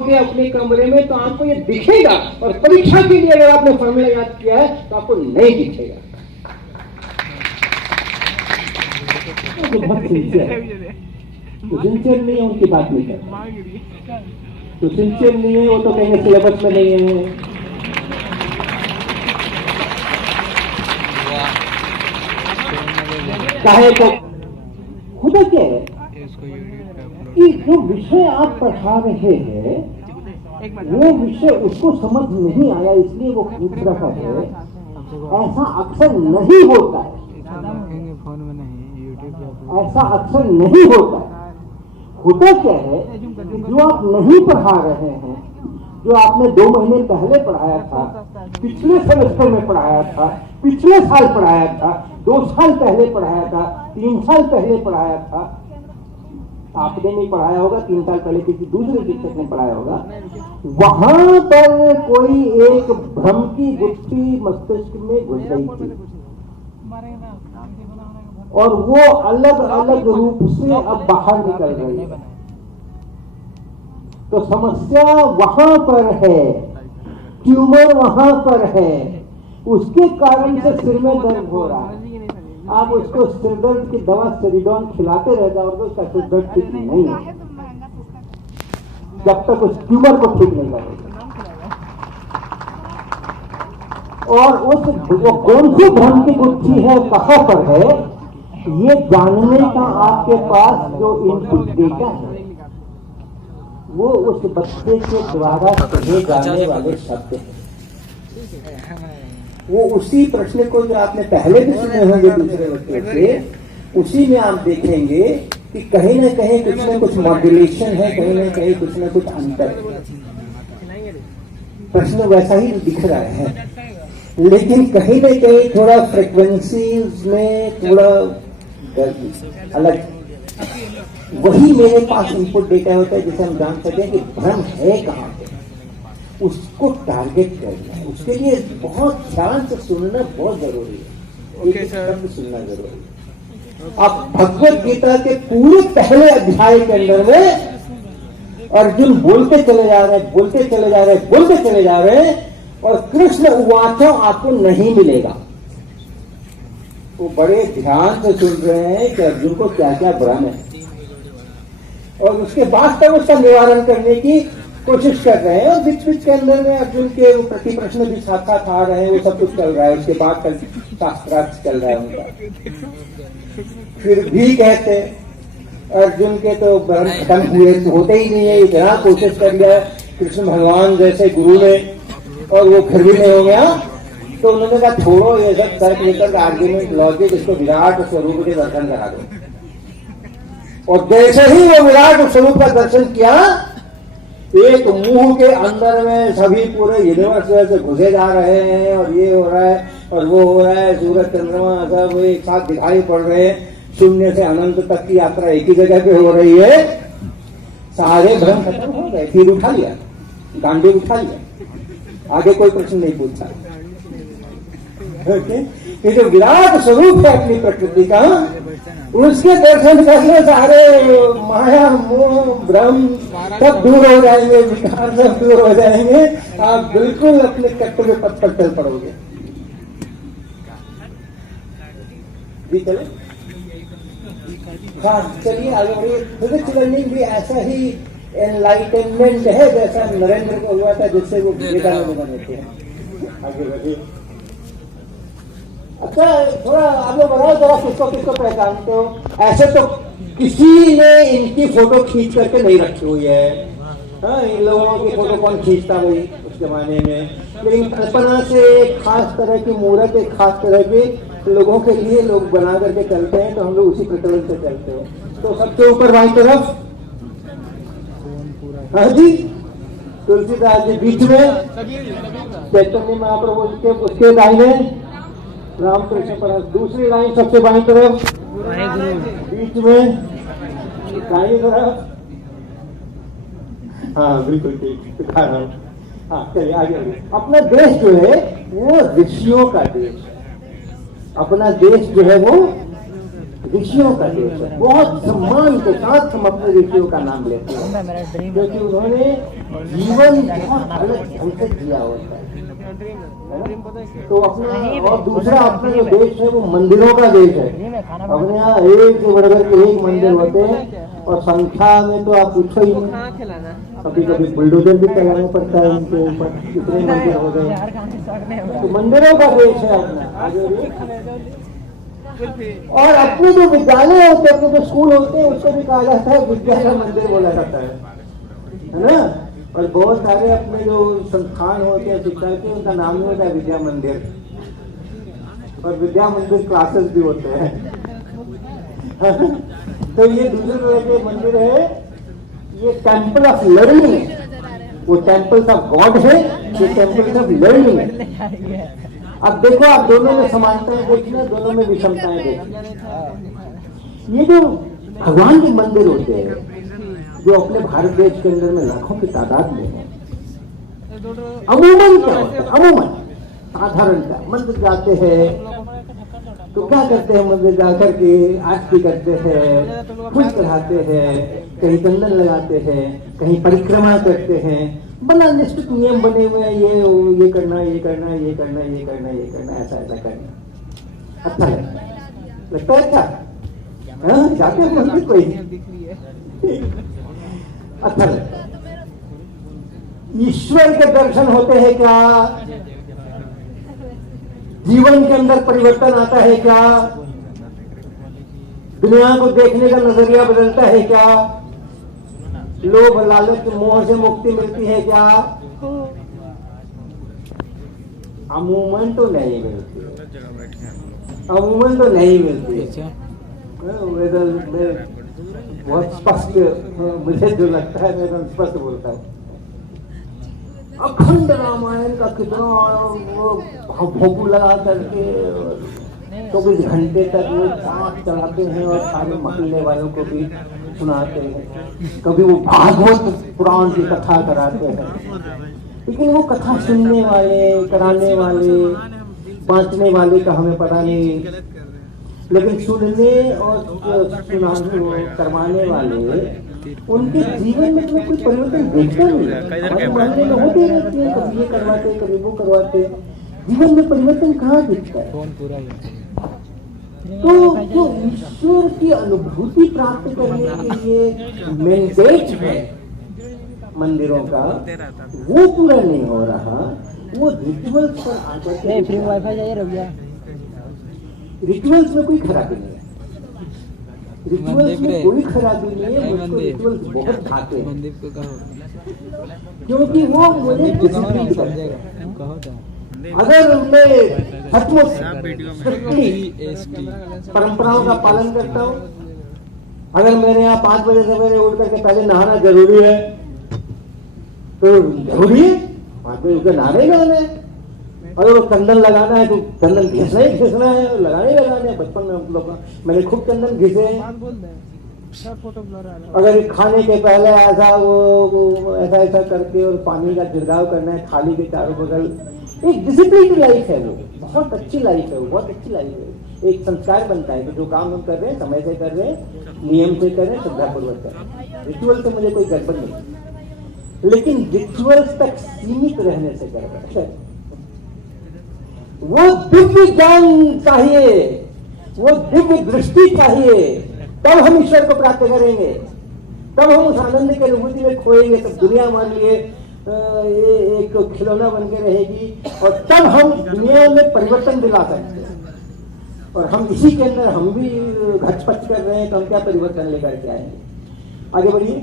अपने कमरे में तो आपको ये दिखेगा, और परीक्षा के लिए अगर आपने फॉर्मूला याद किया है तो आपको नहीं दिखेगा। तो बहुत सिंसियर है, तो सिंसियर नहीं है उनकी बात नहीं कर, तो सिंसियर नहीं है वो तो कहेंगे सिलेबस में नहीं है। काहे को खुदा क्या है कि जो विषय आप पढ़ा रहे हैं वो विषय उसको समझ नहीं आया इसलिए वो पूछ रहा है, ऐसा अक्सर नहीं होता है, ऐसा अक्सर नहीं होता है। होता क्या है कि जो आप नहीं पढ़ा रहे हैं, जो आपने 2 महीने पहले पढ़ाया था, पिछले सेमेस्टर में पढ़ाया था, पिछले साल पढ़ाया था, 2 साल पहले पढ़ाया था, 3 साल पहले पढ़ाया था, आपने नहीं पढ़ाया होगा, 3 साल पहले किसी दूसरे शिक्षक ने पढ़ाया होगा, वहां पर कोई एक भ्रम की गुत्थी मस्तिष्क में घुस गई थी और वो अलग अलग रूप से अब बाहर निकल रही है। तो समस्या वहां पर है, ट्यूमर वहां पर है, उसके कारण से सिर में दर्द हो रहा है। आप उसको सिर दर्द की दवा सेरिडॉन खिलाते रह जाओगे, उसका सिर दर्द ठीक नहीं है जब तक उस ट्यूमर को ठीक नहीं करेगा। और वो कौन सी भ्रम की गुत्थी है, कहां पर है, ये जानने का आपके पास जो इनपुट डेटा है वो उस बच्चे के द्वारा कहे जाने वाले शब्द हैं। वो उसी प्रश्न को जो आपने पहले भी सुने होंगे दूसरे बच्चों से, उसी में आप देखेंगे कि कहीं ना कहीं कुछ ना कुछ मॉड्यूलेशन है, कहीं ना कहीं कुछ ना कुछ अंतर है। प्रश्न वैसा ही दिख रहा है, लेकिन कहीं ना कहीं थोड़ा फ्रीक्वेंसीज में थोड़ा अलग। वही मेरे पास इनपुट डेटा होता है जिसे हम जान सकते हैं कि भ्रम है कहां पे, उसको टारगेट करना है। उसके लिए बहुत ध्यान से सुनना बहुत जरूरी है, एक शब्द सुनना जरूरी है। अब भगवत गीता के पूरे पहले अध्याय के अंदर में अर्जुन बोलते चले जा रहे हैं, बोलते चले जा रहे हैं, बोलते चले जा रहे हैं, और कृष्ण उवाचो आपको नहीं मिलेगा। वो बड़े ध्यान से सुन रहे हैं कि अर्जुन को क्या क्या भ्रम है, और उसके बाद तक उसका निवारण करने की कोशिश कर रहे हैं। और बीच बीच के अंदर में अर्जुन के प्रति प्रश्न भी साथ साथ आ रहे हैं, वो सब कुछ चल रहा है। उसके बाद कल शास्त्रार्थ चल रहा है उनका। फिर भी कहते अर्जुन के तो भ्रम खत्म हुए होते ही नहीं है, इतना कोशिश कर लिया कृष्ण भगवान जैसे गुरु ने, और वो फिर भी नहीं हो गया। तो उन्होंने कहा छोड़ो ये सब तर्क लेकर आर्ग्यूमेंट लॉजिक, इसको विराट स्वरूप के दर्शन करा दो। और जैसे ही वो विराट स्वरूप का दर्शन किया, एक मुंह के अंदर में सभी पूरे यूनिवर्स से घुसे जा रहे हैं, और ये हो रहा है और वो हो रहा है, सूरज चंद्रमा सब एक साथ दिखाई पड़ रहे हैं, शून्य से अनंत तक की यात्रा एक ही जगह पे हो रही है। सारे भ्रम खत्म हो गए, फिर उठा लिया, गांडी उठा लिया, आगे कोई प्रश्न नहीं पूछा। ये जो विराट स्वरूप है अपनी प्रकृति का, उसके दर्शन करने सारे माया मोह भ्रम सब दूर हो जाएंगे, विकार सब दूर हो जाएंगे, आप बिल्कुल अपने कर्तव्य पथ पर चल पड़ोगे। भी चले, हाँ चलिए आगे बढ़िए। फिजिक्स लर्निंग भी ऐसा ही एनलाइटनमेंट है जैसा नरेंद्र को हुआ था, जिससे वो विवेकानंद बने थे। आगे बढ़िए। अच्छा थोड़ा आप लोग बताओ जरा, किसको किसको पहचानते हो? ऐसे तो किसी ने इनकी फोटो खींच करके नहीं रखी हुई है। हाँ, इन लोगों की फोटो कौन खींचता वही उस जमाने में, लेकिन कल्पना से एक खास तरह की मूर्त, एक खास तरह के लोगों के लिए लोग बना करके चलते हैं, तो हम लोग उसी प्रचलन से चलते हैं। तो सबसे ऊपर बाईं तरफ, हाँ जी, तुलसीदास जी बीच में, चैतन्य महाप्रभु के उसके दाहिने रामकृष्ण परमहंस, दूसरी लाइन सबसे बाईं तरफ, बीच में दाहिनी तरफ। हाँ बिल्कुल ठीक, दिखा रहा हूँ। हाँ चलिए आगे। अपना देश जो है वो ऋषियों का देश है। अपना देश जो है वो ऋषियों का देश है। बहुत सम्मान के साथ हम अपने ऋषियों का नाम लेते हैं, क्योंकि उन्होंने जीवन बहुत अलग ढंग से जिया होता है। तो अपना और दूसरा अपना जो देश है वो मंदिरों का देश है। अपने यहाँ एक से बढ़कर के एक मंदिर होते हैं, और संख्या में तो आप पूछो ही नहीं। कभी कभी बुलडोजर भी चलाना पड़ता है उनके ऊपर, कितने मंदिर हो गए। तो मंदिरों का देश है अपना। आगे और अपने जो विद्यालय होते हैं, अपने जो स्कूल होते हैं, उसको भी कहा जाता है विद्यालय मंदिर बोला जाता है ना। और बहुत सारे अपने जो संस्थान होते हैं शिक्षा के, उनका नाम नहीं होता है विद्या मंदिर, और विद्या मंदिर क्लासेस भी होते हैं। तो ये दूसरे तरह के मंदिर है, ये टेम्पल ऑफ लर्निंग है। वो टेम्पल्स ऑफ गॉड है, ये टेम्पल्स ऑफ लर्निंग है। अब देखो, आप दोनों में समानताएं देखना, दोनों में विषमताएं देखना। ये जो भगवान के मंदिर होते हैं, जो अपने भारत देश के अंदर में लाखों की तादाद में है, अमूमन क्या होता है? अमूमन साधारणता मंदिर जाते हैं तो क्या करते हैं? मंदिर जाकर के आरती करते हैं, फूल चढ़ाते हैं, कहीं चंदन लगाते हैं, कहीं परिक्रमा करते हैं। बना निश्चित नियम बने हुए हैं, ये करना, ये करना, ये करना, ये करना, ये करना, ऐसा ऐसा करना। अच्छा लगता है अच्छा? जाते हैं मंदिर कोई अच्छा लगता है। ईश्वर के दर्शन होते हैं क्या? जीवन के अंदर परिवर्तन आता है क्या? दुनिया को देखने का नजरिया बदलता है क्या? लोभ लालच मोह से मुक्ति मिलती है क्या? अमूमन तो नहीं मिलती, अमूमन तो नहीं मिलती है। बहुत स्पष्ट मुझे जो लगता है, मैं एकदम स्पष्ट बोलता हूँ। अखंड रामायण का कितना भोंपू लगा करके 24 घंटे तक वो पाठ चलाते हैं, और सारे मोहल्ले वालों को भी सुनाते हैं। कभी वो भागवत पुराण की कथा कराते हैं, लेकिन वो कथा सुनने वाले, कराने वाले, बांटने वाले का हमें पता नहीं। लेकिन सुनने और सुनाने करवाने वाले, उनके जीवन में कोई परिवर्तन देखता नहीं। हमारे मोहल्ले में होते रहते हैं, कभी ये करवाते, कभी वो करवाते, जीवन में परिवर्तन कहाँ दिखता है? तो जो ईश्वर की अनुभूति प्राप्त करने के लिए मैंडेट है मंदिरों का, वो पूरा नहीं हो रहा। वो रिचुअल्स पर आकर रिचुअल्स में कोई खराबी नहीं है, रिचुअल्स में कोई खराबी नहीं है। मुझको रिचुअल्स बहुत खाते हैं, क्योंकि वो मुझे डिसिप्लिन करते हैं। अगर मैं सचमुच परंपराओं का पालन करता हूँ, अगर मेरे यहाँ 5 बजे सवेरे उठ करके पहले नहाना जरूरी है, तो जरूरी है 5 बजे उठकर नहाना ही नहाना है। अगर वो चंदन लगाना है तो चंदन घिसना ही घिसना है, लगाने ही लगाने हैं। बचपन में हम लोग मैंने खूब चंदन घिसे हैं। अगर खाने के पहले ऐसा वो ऐसा ऐसा करके और पानी का छिड़काव करना है थाली के चारों बगल, एक डिसिप्लिन लाइफ है। वो बहुत अच्छी लाइफ है, वो बहुत अच्छी लाइफ है। एक संस्कार बनता है कि जो काम हम कर रहे हैं समय से कर रहे हैं, नियम से कर रहे हैं, श्रद्धापूर्वक कर रहे हैं। रिचुअल से मुझे कोई गड़बड़ नहीं, लेकिन रिचुअल्स तक सीमित रहने से गड़बड़ है। वो दिव्य ज्ञान चाहिए, वो दिव्य दृष्टि चाहिए, तब हम ईश्वर को प्राप्त करेंगे, तब हम उस आनंद की अनुभूति में खोएंगे। तब दुनिया मान लिए ये एक खिलौना बन के रहेगी, और तब हम दुनिया में परिवर्तन दिला सकते हैं। और हम इसी के अंदर हम भी घचपच कर रहे हैं, तो हम क्या परिवर्तन लेकर के आएंगे? आगे बढ़िए।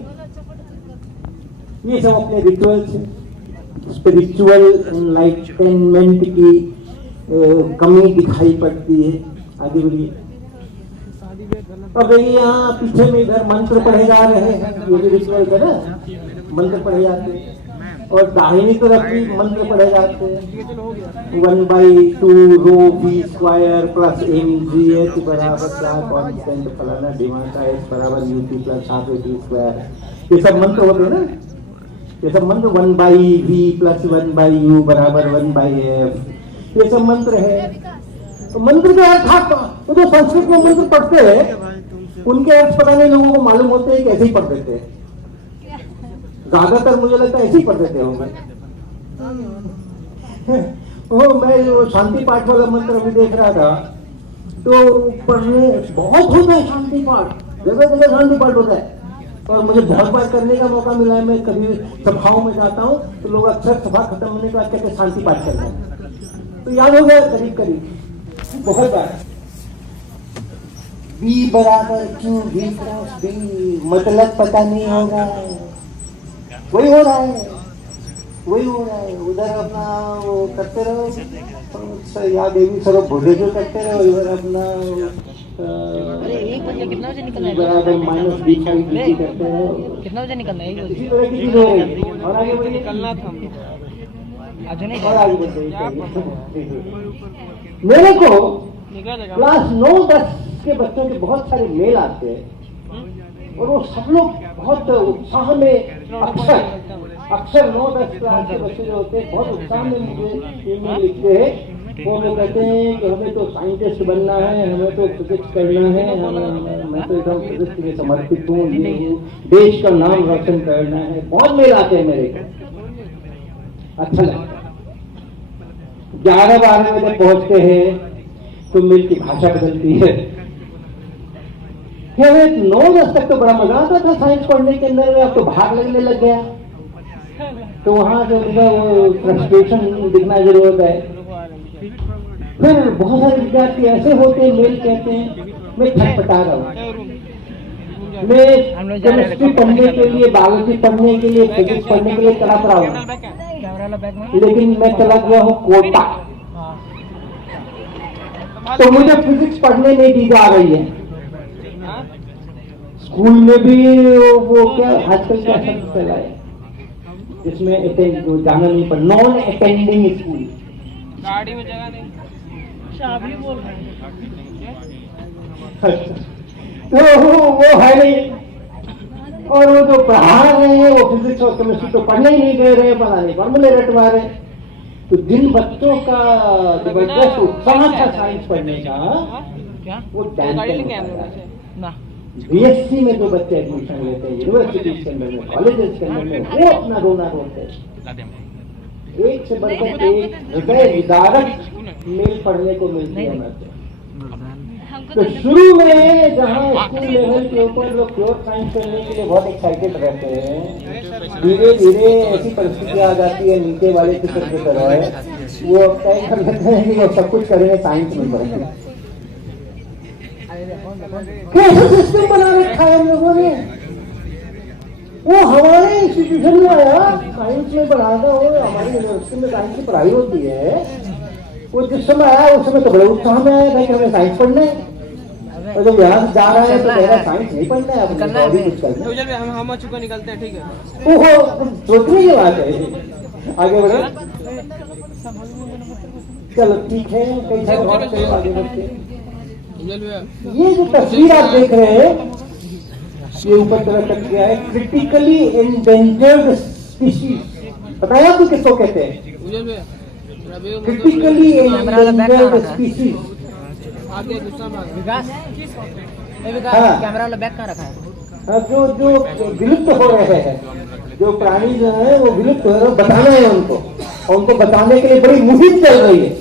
ये सब अपने रिचुअल्स, स्पिरिचुअल एनलाइटमेंट की कमी दिखाई पड़ती है। आगे बढ़िए। अब देखिए यहाँ पीछे में इधर मंत्र पढ़े जा रहे हैं, ये भी रिचुअल है ना, मंत्र पढ़े जाते हैं। और दाहिनी तरफ भी मंत्र पढ़े जाते हैं। 1/2 रो v स्क्वायर प्लस mgh बराबर क्या कांस्टेंट फलाना डिमांडा h बराबर ut plus half t square. ये सब मंत्र होते हैं ना, ये सब मंत्र 1/v प्लस 1/u बराबर 1/f, ये सब मंत्र है। मंत्र का अर्थ था, वो जो संस्कृत में मंत्र पढ़ते हैं उनके अर्थ पता नहीं लोगों को मालूम होते हैं कि ऐसे ही पढ़ देते हैं, ज्यादातर मुझे लगता है ऐसे ही पढ़ देते होंगे। वो मैं जो शांति पाठ वाला मंत्र अभी देख रहा था तो पढ़ने बहुत होता है शांति पाठ, जगह जगह शांति पाठ होता है। और मुझे बहुत बार करने का मौका मिला है, मैं कभी सभाओं में जाता हूँ तो लोग अक्सर सभा खत्म होने के बाद कहते हैं शांति पाठ करना है, तो याद हो गया करीब करीब बहुत बार। बी बराबर क्यों, बी क्रॉस बी, मतलब पता नहीं होगा, वही हो रहा है, वही हो रहा है। उधर अपना वो करते रहो, या देवी सर्व भोले जो करते रहो, इधर अपना कितना बजे निकलना है, बराबर माइनस बी फाइव करते रहो, कितना बजे निकलना है, इसी तरह की चीज हो रही है। और आगे बढ़िए, निकलना था आज नहीं, और आगे बढ़िए। मेरे को क्लास 9-10 के बच्चों के बहुत सारे मेल आते हैं और वो सब लोग बहुत उत्साह में, अक्सर 9-10 क्लास के बच्चे जो होते हैं बहुत उत्साह में मुझे ईमेल लिखते हैं। वो लोग कहते हैं कि हमें तो साइंटिस्ट बनना है, हमें तो फिजिक्स करना है, मैं तो एकदम फिजिक्स के लिए समर्पित हूँ, ये देश का नाम रोशन करना है। बहुत मेल आते हैं मेरे को, अच्छा लगता है। 11-12 बजे पहुंचते हैं तो मेल की भाषा बदलती है। 9-10 तक तो बड़ा मजा आता था साइंस पढ़ने के अंदर, अब तो भाग लगने लग गया, तो वहां से वो फ्रस्ट्रेशन दिखना जरूरत है। फिर बहुत सारे विद्यार्थी ऐसे होते हैं, मेल कहते हैं मैं छटपटा रहा हूँ, मैं केमिस्ट्री पढ़ने के लिए, बायोलॉजी पढ़ने के लिए, फिजिक्स पढ़ने के लिए तड़प रहा हूँ, लेकिन मैं चला गया हूँ कोटा, तो मुझे फिजिक्स पढ़ने नहीं दी जा रही है। स्कूल में भी वो क्या आजकल क्या शब्द चला है जिसमें जो जाना नहीं पड़, नॉन अटेंडिंग स्कूल, गाड़ी में जगह नहीं, शाबली बोल रहे हैं, तो वो है नहीं। और वो जो पढ़ा रहे हैं वो फिजिक्स और केमिस्ट्री तो पढ़ने ही नहीं दे रहे, पता नहीं फॉर्मूले रटवा रहे। तो जिन बच्चों का जबरदस्त उत्साह था साइंस पढ़ने का, वो बीएससी में जो बच्चे एडमिशन लेते हैं यूनिवर्सिटी के अंदर में, कॉलेजेस के अंदर में, वो अपना रोना रोते हैं। एक से बढ़कर एक हृदय विदारक मेल पढ़ने को मिलती है हमें। तो शुरू में जहाँ स्कूल लेवल के ऊपर लोग प्योर साइंस करने के लिए बहुत एक्साइटेड रहते हैं, धीरे धीरे ऐसी परिस्थिति आ जाती है नीचे वाले चित्र की तरह, वो तय कर लेते हैं कि वो सब कुछ करेंगे साइंस में पढ़ेंगे। कैसा सिस्टम बना रखा है हम लोगों ने, वो हमारे इंस्टीट्यूशन में आया, साइंस में पढ़ाता हो, हमारी यूनिवर्सिटी में साइंस की पढ़ाई होती है, वो जिस समय आया उस समय तो बड़े उत्साह में आया था कि हमें साइंस पढ़ना है, और जब यहाँ से जा रहा है तो मेरा साइंस नहीं पढ़ना है, अपने बॉडी कुछ करना है, हम चुका निकलते हैं, ठीक है, वो सोचने की बात है। आगे बढ़े, चलो ठीक है, कई सारे और से आगे बढ़ते हैं। ये जो तस्वीर आप देख रहे हैं, ये ऊपर तरफ तक गया है, क्रिटिकली एंडेंजर्ड स्पीशीज। बताया आपको किसको कहते हैं? Critically endangered species. कैमरा वाला बैग कहाँ रखा है? जो विलुप्त हो रहे हैं, जो प्राणी जो है वो विलुप्त हो रहे हैं, बताना है उनको, और उनको बताने के लिए बड़ी मुहिम चल रही है।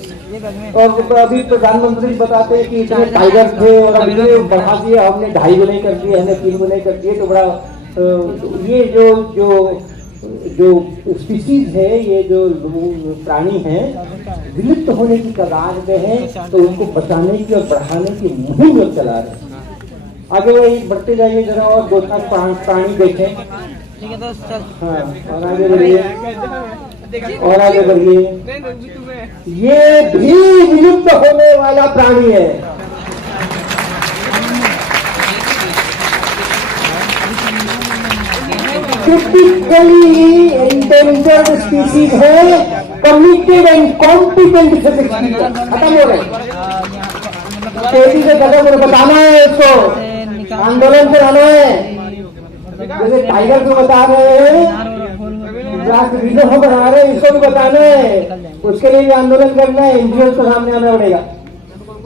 और अभी प्रधानमंत्री बताते हैं कि इतने टाइगर थे और अब इतने बढ़ा दिए, हमने 2.5 गुने कर दिए, हमने 3 गुने कर दिए, तो बड़ा ये जो स्पीसीज है, ये जो प्राणी हैं विलुप्त होने की कगार में है, तो उनको बचाने की और बढ़ाने की मुहिम लोग चला रहे हैं। आगे वही बढ़ते जाइए जरा, और 2-4 प्राणी देखें। ठीक है दोस्त, चल। हाँ, और आगे बढ़िए, और आगे बढ़िए। ये भी विलुप्त होने वाला प्राणी है। क्रिटिकली एंडेंजर्ड स्पीसीज है, committed and competent physics teacher. खत्म हो गए, तेजी से खत्म बताना है इसको, आंदोलन कराना है। जैसे टाइगर को बता रहे हैं, रीजन को बना रहे हैं, इसको भी बताना है, उसके लिए भी आंदोलन करना है, एनजीओ को सामने आना पड़ेगा।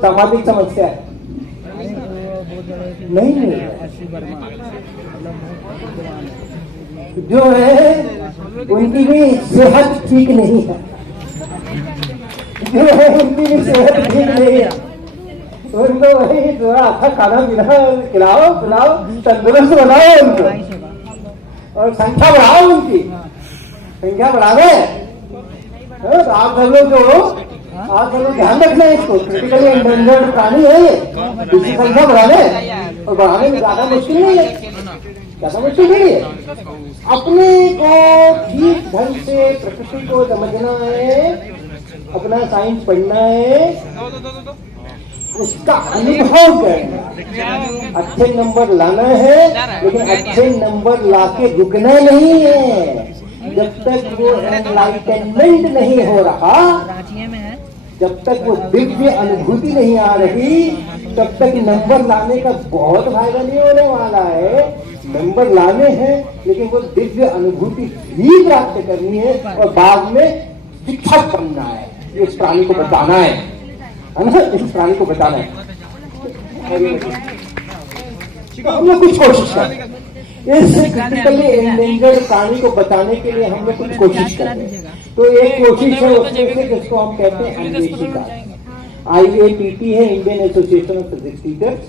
सामाजिक समस्या है? नहीं, जो है उनकी भी सेहत ठीक नहीं है, जो है उनकी भी सेहत ठीक नहीं है। उनको वही थोड़ा अच्छा खाना पीना खिलाओ पिलाओ, तंदुरुस्त बनाओ उनको और संख्या बढ़ाओ, उनकी संख्या बढ़ावे। तो आप सब लोग ध्यान रखना है इसको, क्रिटिकली एंडेंजर्ड प्राणी है ये, इसकी संख्या बढ़ाने और बढ़ाने में ज्यादा मुश्किल नहीं है, ज्यादा मुश्किल नहीं है। अपने को ठीक ढंग से प्रकृति को समझना है, अपना साइंस पढ़ना है, उसका अनुभव करना, अच्छे नंबर लाना है, लेकिन अच्छे नंबर लाके रुकना नहीं है। जब तक वो एनलाइटनमेंट नहीं हो रहा, जब तक वो दिव्य अनुभूति नहीं आ रही, तब तक नंबर लाने का बहुत फायदा नहीं होने वाला है। नंबर लाने हैं, लेकिन वो दिव्य अनुभूति भी प्राप्त करनी है और बाद में शिक्षक बनना है, इस प्राणी को बचाना है ना, इस प्राणी को बचाना है। तो हम लोग कुछ कोशिश करें, इस क्रिटिकली एंडेंजर्ड प्राणी को बचाने के लिए हम लोग कुछ कोशिश करें। तो एक कोशिश है उसमें से जिसको हम कहते हैं अन्वेषिका, IAPT है, Indian association of physics teachers,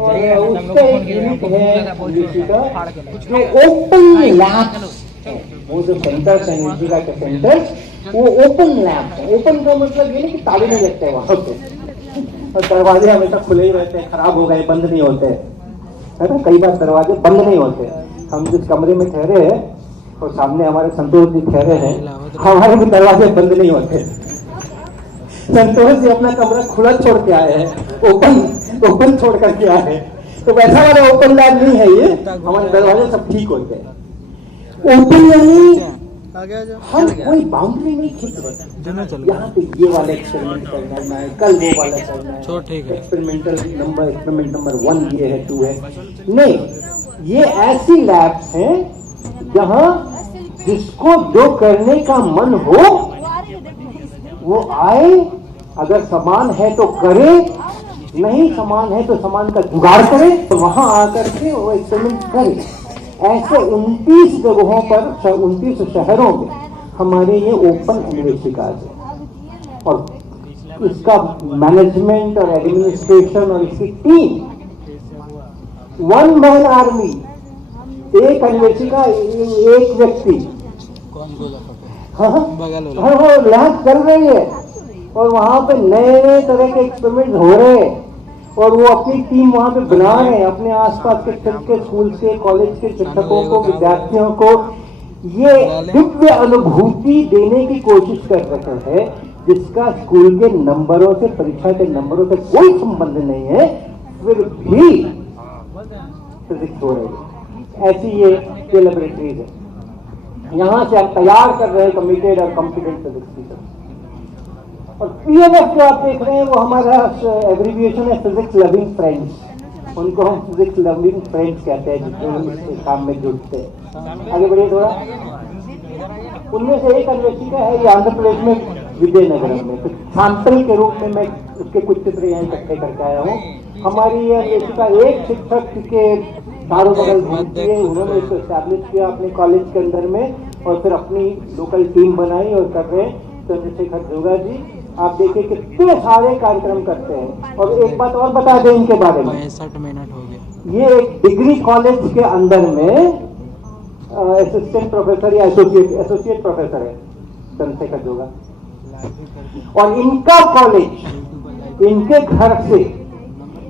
और उसका एक यूनिट है अन्वेषिका जो ओपन लैब्स है। वो जो सेंटर्स है अन्वेषिका के सेंटर्स, वो ओपन लैब है। ओपन का मतलब ये नहीं कि ताले नहीं लगते वहां पे, और दरवाजे हमेशा खुले ही रहते हैं, खराब हो गए बंद नहीं होते है ना, कई बार दरवाजे बंद नहीं होते। हम जिस कमरे में ठहरे हैं और सामने हमारे संतोष जी ठहरे हैं, हमारे भी दरवाजे बंद नहीं होते। संतोष जी अपना कमरा खुला छोड़ के आए हैं, ओपन छोड़ करके आए हैं। तो वैसा वाला ओपन लैब नहीं है ये, हमारे दरवाजे सब ठीक होते हैं। ओपन यानी हम कोई बाउंड्री नहीं खींच रहे, यहाँ पे ये वाला एक्सपेरिमेंट करना है, कल वो वाला करना है, एक्सपेरिमेंट नंबर 1 ये है, 2 है, नहीं। ये ऐसी लैब्स हैं जहाँ जिसको जो करने का मन हो वो आए, अगर सामान है तो करे, नहीं सामान है तो सामान का जुगाड़ करे, तो वहां आकर के वो एक्सपेरिमेंट करे। ऐसे 29 जगहों पर 29 शहरों में हमारे ये ओपन अन्वेषिका है, और इसका मैनेजमेंट और एडमिनिस्ट्रेशन और इसकी टीम 1 मैन आर्मी, एक अन्वेषिका, एक व्यक्ति, हाँ लैब चल रही है और वहां पे नए तरह के एक्सपेरिमेंट हो रहे हैं, और वो अपनी टीम वहां पे बना रहे हैं, अपने आसपास के स्कूल के कॉलेज के शिक्षकों को, विद्यार्थियों को ये दिव्य अनुभूति देने की कोशिश कर रहे हैं, जिसका स्कूल के नंबरों से, परीक्षा के नंबरों से कोई संबंध नहीं है, फिर भी फिजिक्स हो रही है। ऐसी ये लैबोरेटरीज है, यहाँ से हम तैयार कर रहे हैं कमिटेड और कॉम्पिटेंट फिजिक्स टीचर। और PLF जो आप देख रहे हैं वो हमारा एब्रिविएशन है फिजिक्स लविंग फ्रेंड्स, उनको हम फिजिक्स लविंग फ्रेंड्स कहते हैं जो इस काम में जुटते हैं। आगे बढ़िए थोड़ा। उनमें से एक अन्वेषिका है ये आंध्र प्रदेश में विजयनगरम में, तो सैंपल के रूप में मैं उसके कुछ चित्र यहाँ इकट्ठे करके आया हूँ। हमारी ये अन्वेषिका एक शिक्षक के चारों बगल घूमती है, उन्होंने इसको एस्टैब्लिश किया अपने कॉलेज के अंदर में, और फिर अपनी लोकल टीम बनाई और कर रहे हैं। चंद्रशेखर जोगा जी आप देखिए कितने सारे कार्यक्रम करते हैं। और एक बात और बता दें इनके बारे में, 65 मिनट हो गए। ये एक डिग्री कॉलेज के अंदर में असिस्टेंट प्रोफेसर या एसोसिएट प्रोफेसर है चंद्रशेखर जोगा, और इनका कॉलेज इनके घर से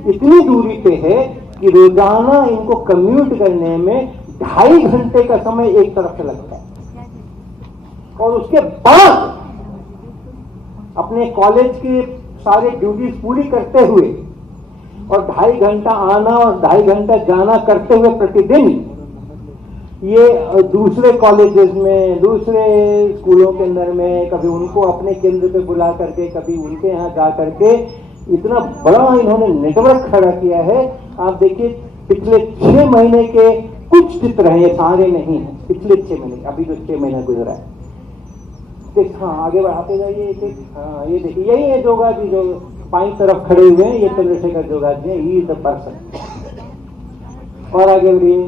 इतनी दूरी पे है कि रोजाना इनको कम्यूट करने में 2.5 घंटे का समय एक तरफ से लगता है, और उसके बाद अपने कॉलेज की सारे ड्यूटीज पूरी करते हुए और 2.5 घंटा आना और 2.5 घंटा जाना करते हुए प्रतिदिन ये दूसरे कॉलेजेस में, दूसरे स्कूलों के अंदर में, कभी उनको अपने केंद्र पे बुला करके, कभी उनके यहाँ जा करके इतना बड़ा इन्होंने नेटवर्क खड़ा किया है। आप देखिए पिछले 6 महीने के कुछ चित्र हैं, ये सारे नहीं हैं, पिछले 6 महीने, अभी जो 6 महीना गुजरा है। हाँ आगे बढ़ाते जाइए एक एक। हाँ ये देखिए यही है जोगा जी जो बाईं तरफ खड़े हुए हैं, ये चंद्रशेखर जोगाजी हैं, ही इज द पर्सन। और आगे बढ़िए,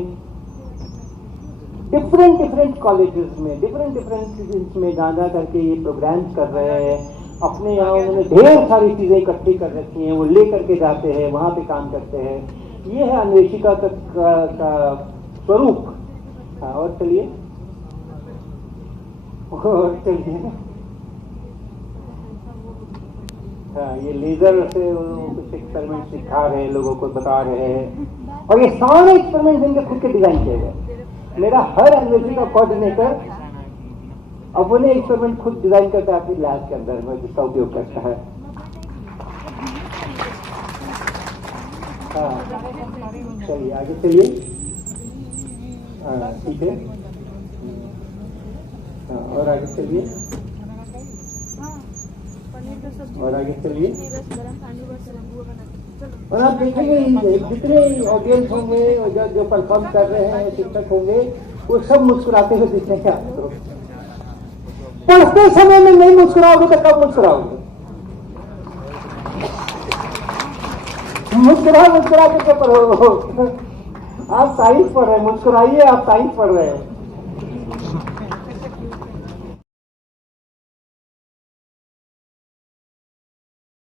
डिफरेंट कॉलेजेस में, डिफरेंट सिटीज में जा करके ये प्रोग्राम्स कर रहे हैं। अपने यहाँ उन्होंने ढेर सारी चीजें इकट्ठी कर रखी हैं, वो ले करके जाते हैं, वहां पे काम करते हैं। ये है अन्वेषिका का स्वरूप। हाँ, और चलिए हाँ, ये लेजर से कुछ एक्सपेरिमेंट सिखा रहे हैं, लोगों को बता रहे हैं, और ये सारे एक्सपेरिमेंट इनके खुद के डिजाइन किए गए। मेरा हर अन्वेषिका कोऑर्डिनेटर अपने एक्सपेरिमेंट खुद डिजाइन करता है अपनी लैब के अंदर में, जिसका उपयोग करता है। हाँ, चलिए आगे चलिए। हाँ, ठीक है। हाँ, और आगे चलिए, और आगे चलिए। और आप देखेंगे जितने ऑडियंस होंगे, जो परफॉर्म कर रहे हैं, शिक्षक होंगे, वो सब मुस्कुराते हुए दिखेंगे आपको। पढ़ते समय में नहीं मुस्कुराओगे तो कब मुस्कुराओगे? मुस्कुरा के क्या पढ़ो? आप साइंस पढ़ रहे हैं, मुस्कुराइए, आप साइंस पढ़ रहे हैं।